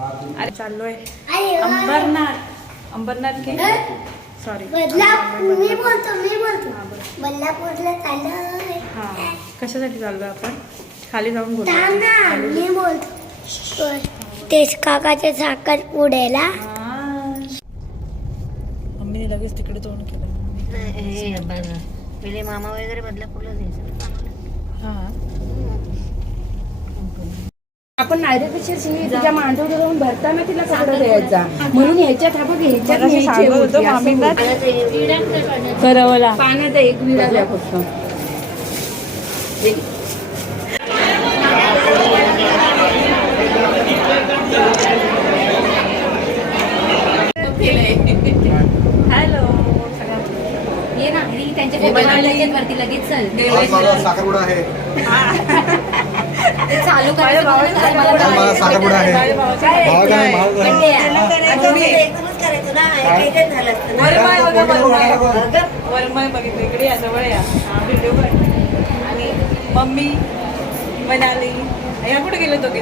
अरे चाललोय अंबरनाथ की सॉरी मी बोलतो बल्लापूरला चाललोय. हां कशासाठी चाललोय आपण? खाली जाऊन बोलू. मी बोलतो तेच काकाचे साखर पुड्याला. मम्मीने लगेच तिकडे तोंड केलं. पहिले मामा वगैरे बदलापूरला जायचं. हां आपण नायरेपेक्षा तिच्या मांडव जाऊन भरताना तिला कपडा द्यायचा म्हणून ह्याच्यात हा बघ ह्याच्यात होतो मामींना करवला पाण्याचा एक विडा द्या फक्त. हॅलो ये ना आणि त्यांच्या फोटोवरती लगेच चल. साखरपुडा आहे. चालू मला साखरपुडा आहे. वरमाय बघितलं इकडे या जवळ या व्हिडिओ आणि मम्मी मनाली या कुठे गेलो तो की